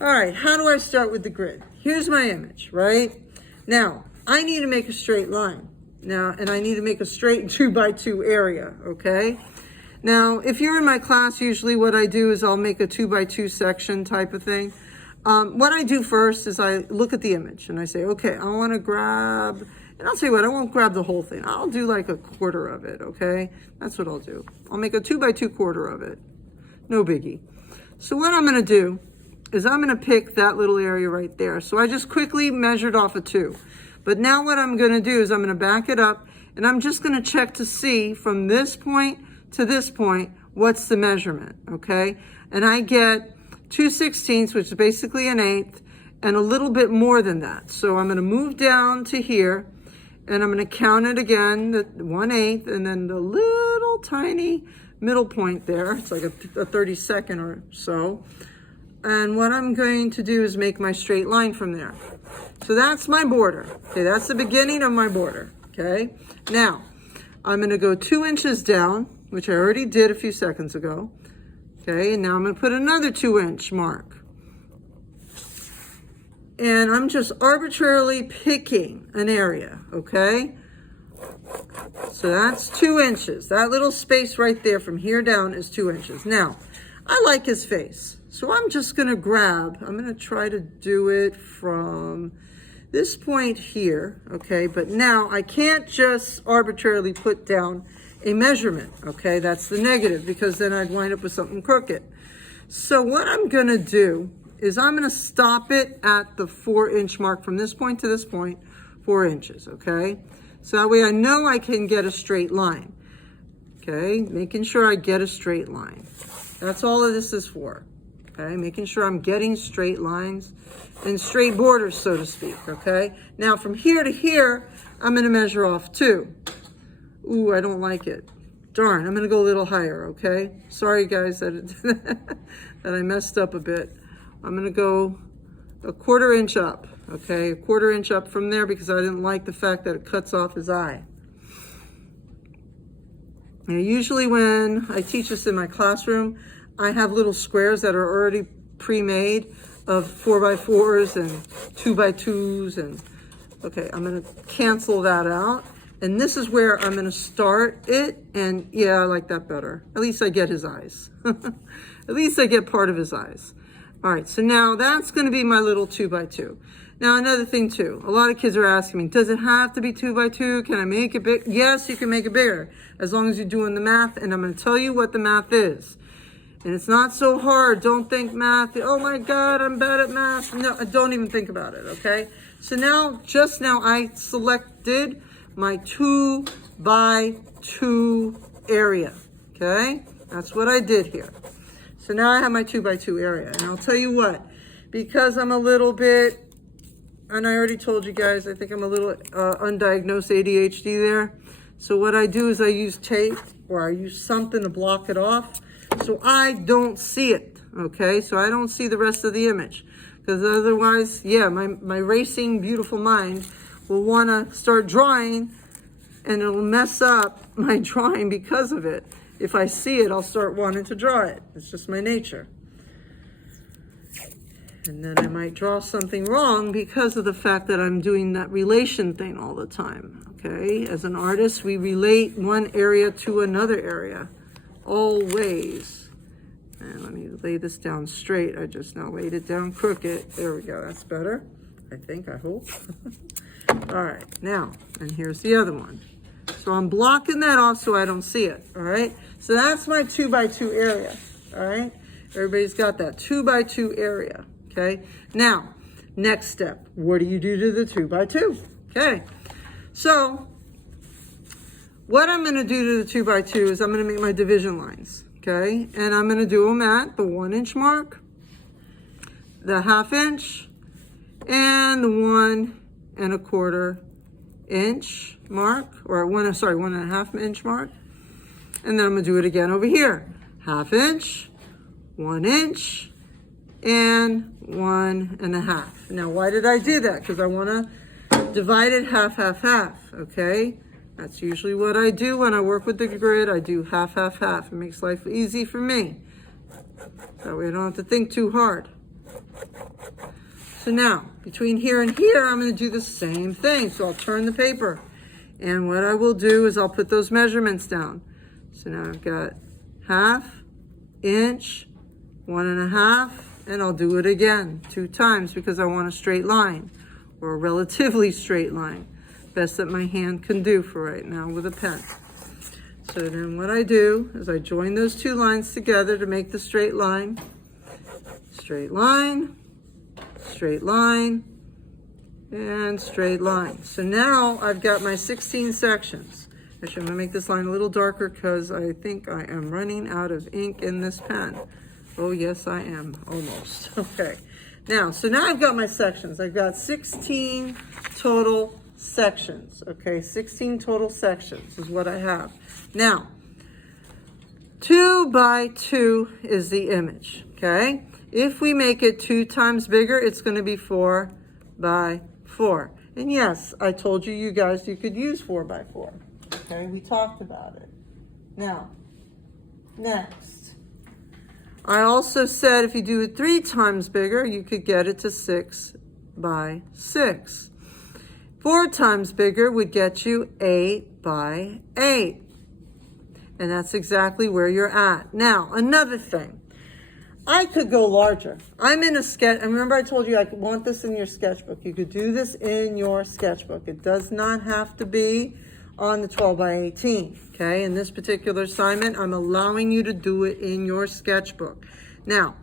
All right, how do I start with the grid? Here's my image, right? Now, I need to make a straight line. Now, and I need to make a straight 2x2 area, okay? Now, if you're in my class, usually what I do is I'll make a 2x2 section type of thing. What I do first is I look at the image and I say, okay, I want to grab, and I'll tell you what, I won't grab the whole thing. I'll do like a quarter of it, okay? That's what I'll do. I'll make a 2x2 quarter of it. No biggie. So what I'm going to do is I'm going to pick that little area right there. So I just quickly measured off a 2. But now what I'm going to do is I'm going to back it up and I'm just going to check to see from this point to this point, what's the measurement, okay? And I get 2/16, which is basically an 1/8, and a little bit more than that. So I'm going to move down to here and I'm going to count it again, the 1/8, and then the little tiny middle point there. It's like a 32nd or so. And what I'm going to do is make my straight line from there. So that's my border. Okay, that's the beginning of my border. Okay, now I'm going to go 2 inches down, which I already did a few seconds ago. Okay, and now I'm going to put another 2-inch mark. And I'm just arbitrarily picking an area, okay? So that's 2 inches. That little space right there from here down is 2 inches. Now, I like his face. So I'm just going to grab, I'm going to try to do it from this point here, okay? But now I can't just arbitrarily put down a measurement, okay? That's the negative, because then I'd wind up with something crooked. So what I'm going to do is I'm going to stop it at the 4-inch mark from this point to this point, 4 inches, okay? So that way I know I can get a straight line, okay? Making sure I get a straight line. That's all of this is for. Okay, making sure I'm getting straight lines and straight borders, so to speak, okay? Now, from here to here, I'm going to measure off 2. Ooh, I don't like it. Darn, I'm going to go a little higher, okay? Sorry, guys, that I messed up a bit. I'm going to go a 1/4 inch up, okay? A 1/4 inch up from there because I didn't like the fact that it cuts off his eye. Now, usually when I teach this in my classroom, I have little squares that are already pre-made of 4x4s and 2x2s, and okay, I'm going to cancel that out. And this is where I'm going to start it, and yeah, I like that better. At least I get his eyes. At least I get part of his eyes. All right, so now that's going to be my little 2x2. Now, another thing too, a lot of kids are asking me, does it have to be 2x2? Can I make it big? Yes, you can make it bigger, as long as you're doing the math, and I'm going to tell you what the math is. And it's not so hard. Don't think math. Oh my God, I'm bad at math. No, don't even think about it, okay? So now, just now, I selected my 2x2 area, okay? That's what I did here. So now I have my 2x2 area. And I'll tell you what, because I'm a little bit, and I already told you guys, I think I'm a little undiagnosed ADHD there. So what I do is I use tape or I use something to block it off. So I don't see it, okay? So I don't see the rest of the image. Because otherwise, yeah, my racing, beautiful mind will want to start drawing and it'll mess up my drawing because of it. If I see it, I'll start wanting to draw it. It's just my nature. And then I might draw something wrong because of the fact that I'm doing that relation thing all the time, okay? As an artist, we relate one area to another area. Always. And let me lay this down straight. I just now laid it down crooked. There we go. That's better. I think, I hope. All right. Now, and here's the other one. So I'm blocking that off so I don't see it. All right. So that's my 2x2 area. All right. Everybody's got that 2x2 area. Okay. Now, next step. What do you do to the 2x2? Okay. So what I'm going to do to the 2x2 is I'm going to make my division lines, okay? And I'm going to do them at the 1-inch mark, the 1/2 inch, and the 1 1/4 inch mark, or 1.5 inch mark. And then I'm going to do it again over here. 1/2 inch, 1 inch, and 1.5. Now, why did I do that? Because I want to divide it half, half, half, okay? That's usually what I do when I work with the grid. I do half, half, half. It makes life easy for me. That way I don't have to think too hard. So now, between here and here, I'm going to do the same thing. So I'll turn the paper. And what I will do is I'll put those measurements down. So now I've got 1/2 inch, 1 1/2, and I'll do it again 2 times because I want a straight line, or a relatively straight line. Best that my hand can do for right now with a pen. So then what I do is I join those 2 lines together to make the straight line. Straight line, straight line, and straight line. So now I've got my 16 sections. Actually, I'm gonna make this line a little darker because I think I am running out of ink in this pen. Oh yes, I am, almost. Okay, now, so now I've got my sections. I've got 16 total sections, okay? 16 total sections is what I have. Now, 2 by 2 is the image, okay? If we make it 2 times bigger, it's gonna be 4 by 4. And yes, I told you guys you could use 4 by 4. Okay, we talked about it. Now, next. I also said if you do it 3 times bigger, you could get it to 6 by 6. 4 times bigger would get you 8 by 8. And that's exactly where you're at. Now, another thing. I could go larger. I'm in a sketch, and remember I told you I want this in your sketchbook. You could do this in your sketchbook. It does not have to be on the 12 by 18, okay? In this particular assignment, I'm allowing you to do it in your sketchbook. Now,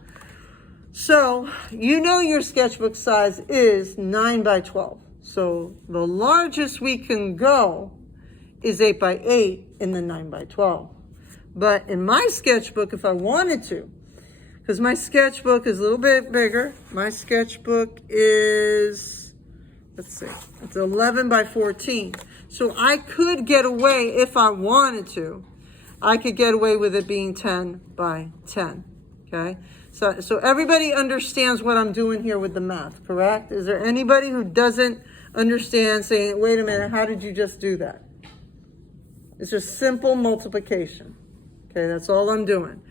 so you know your sketchbook size is 9 by 12. So the largest we can go is 8 by 8 in the 9 by 12. But in my sketchbook, if I wanted to, because my sketchbook is a little bit bigger. My sketchbook is, let's see, it's 11 by 14. So I could get away, if I wanted to, I could get away with it being 10 by 10, okay? So everybody understands what I'm doing here with the math, correct? Is there anybody who doesn't understand saying, wait a minute, how did you just do that? It's just simple multiplication, okay? That's all I'm doing.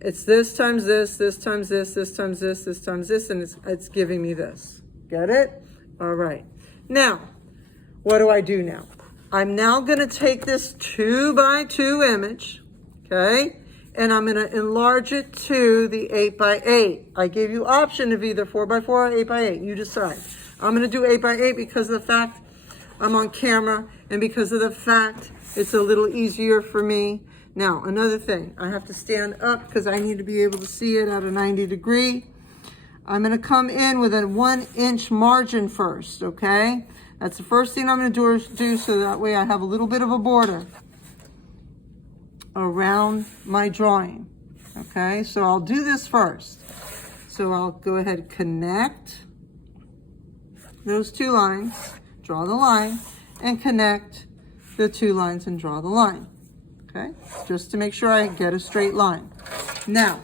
It's this times this, this times this, this times this, this times this, and it's giving me this. Get it? All right. Now, what do I do now? I'm now going to take this 2 by 2 image, okay, and I'm going to enlarge it to the 8 by 8. I gave you option of either 4 by 4 or 8 by 8. You decide. I'm going to do 8 by 8 because of the fact I'm on camera and because of the fact it's a little easier for me. Now, another thing, I have to stand up because I need to be able to see it at a 90 degree. I'm going to come in with a 1 inch margin first, okay? That's the first thing I'm going to do so that way I have a little bit of a border around my drawing, okay? So I'll do this first. So I'll go ahead and connect those 2 lines, draw the line, and connect the 2 lines and draw the line. Okay, just to make sure I get a straight line. Now,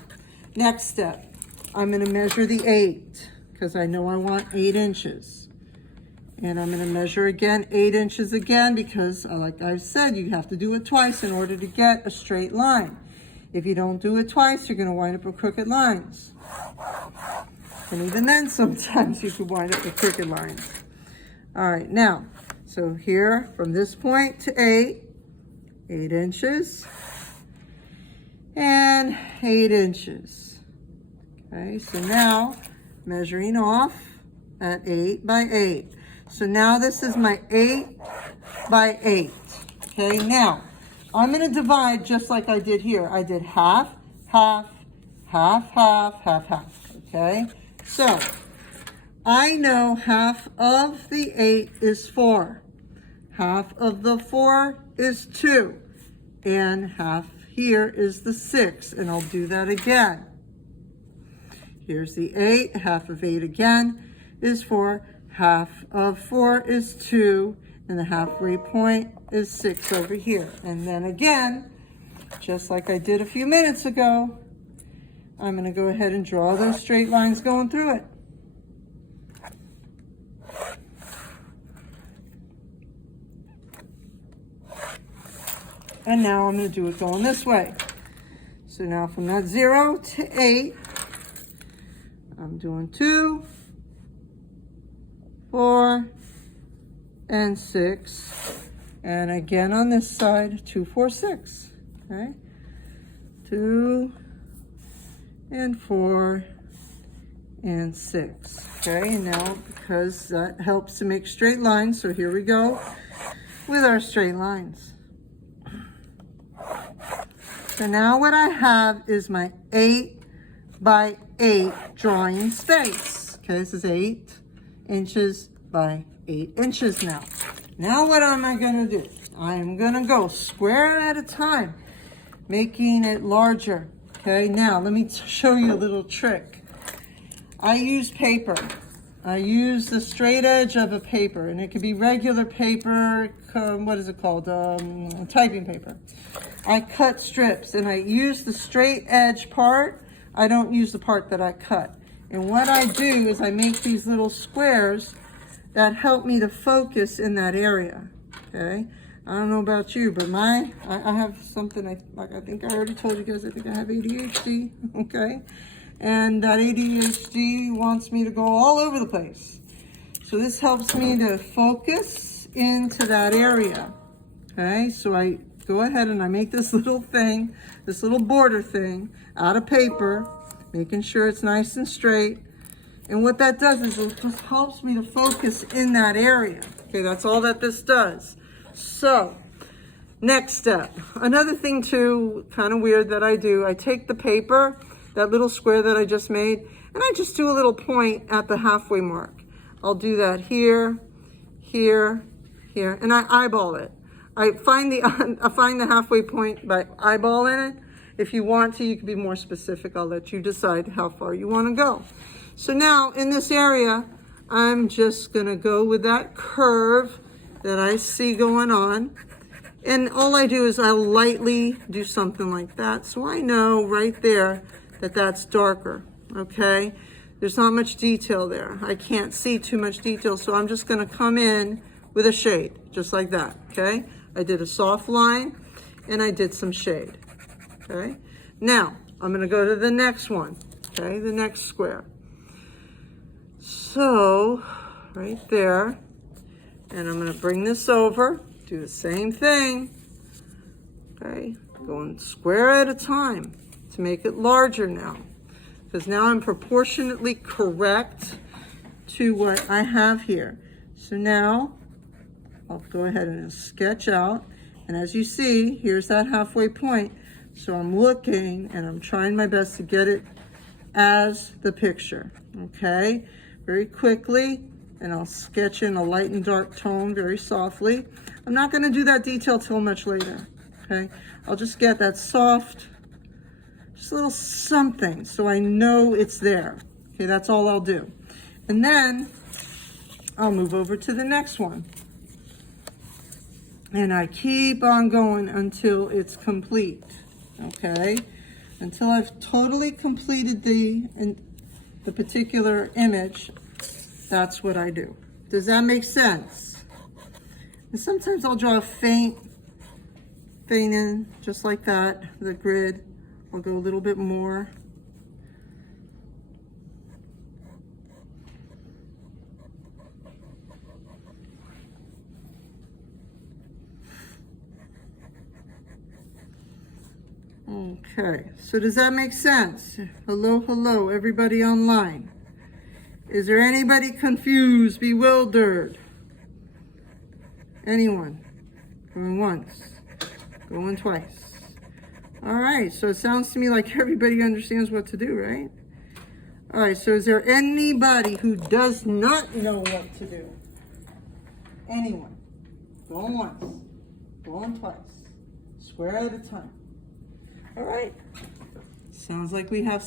next step, I'm going to measure the 8 because I know I want 8 inches. And I'm going to measure again 8 inches again because, like I said, you have to do it twice in order to get a straight line. If you don't do it twice, you're going to wind up with crooked lines. And even then, sometimes you could wind up with crooked lines. All right, now, so here from this point to 8 inches, and 8 inches. Okay, so now measuring off at 8 by 8. So now this is my 8 by 8. Okay, now I'm going to divide just like I did here. I did half, half, half, half, half, half. Okay, so I know half of the 8 is 4. Half of the 4 is 2. And half here is the 6. And I'll do that again. Here's the 8. Half of 8 again is 4. Half of 4 is 2. And the halfway point is 6 over here. And then again, just like I did a few minutes ago, I'm going to go ahead and draw those straight lines going through it. And now I'm going to do it going this way. So now from that 0 to 8, I'm doing 2 4, and 6. And again on this side, 2, 4, 6. Okay, 2 and 4 and 6. Okay, and now because that helps to make straight lines, so here we go with our straight lines. So now what I have is my 8 by 8 drawing space. Okay, this is 8 inches by 8 inches now. Now what am I going to do? I am going to go square at a time, making it larger. Okay, now let me show you a little trick. I use paper. I use the straight edge of a paper, and it could be regular paper, what is it called? Typing paper. I cut strips, and I use the straight edge part. I don't use the part that I cut. And what I do is I make these little squares that help me to focus in that area. Okay, I don't know about you, but I have something, I think I already told you guys, I think I have ADHD, okay? And that ADHD wants me to go all over the place. So this helps me to focus into that area, okay? So I go ahead and I make this little thing, this little border thing out of paper, making sure it's nice and straight. And what that does is it just helps me to focus in that area. Okay, that's all that this does. So, next step. Another thing too, kind of weird that I do, I take the paper, that little square that I just made, and I just do a little point at the halfway mark. I'll do that here, here, here, and I eyeball it. I find the halfway point by eyeballing it. If you want to, you can be more specific. I'll let you decide how far you want to go. So now in this area, I'm just gonna go with that curve that I see going on. And all I do is I lightly do something like that. So I know right there that that's darker, okay? There's not much detail there. I can't see too much detail, so I'm just gonna come in with a shade, just like that, okay? I did a soft line and I did some shade, okay? Now, I'm gonna go to the next one, okay? The next square. So, right there, and I'm gonna bring this over, do the same thing, okay? Going square at a time to make it larger now, because now I'm proportionately correct to what I have here. So now, I'll go ahead and sketch out, and as you see, here's that halfway point. So I'm looking, and I'm trying my best to get it as the picture, okay? Very quickly, and I'll sketch in a light and dark tone very softly. I'm not gonna do that detail till much later, okay? I'll just get that soft, just a little something so I know it's there. Okay, that's all I'll do. And then I'll move over to the next one. And I keep on going until it's complete, okay? Until I've totally completed the particular image, that's what I do. Does that make sense? And sometimes I'll draw a faint in, just like that, the grid. I'll go a little bit more. Okay, so does that make sense? Hello, hello, everybody online. Is there anybody confused, bewildered? Anyone? Going once, going twice. All right, so it sounds to me like everybody understands what to do, right? All right, so is there anybody who does not know what to do? Anyone? Going once, going twice, square at a time. All right, sounds like we have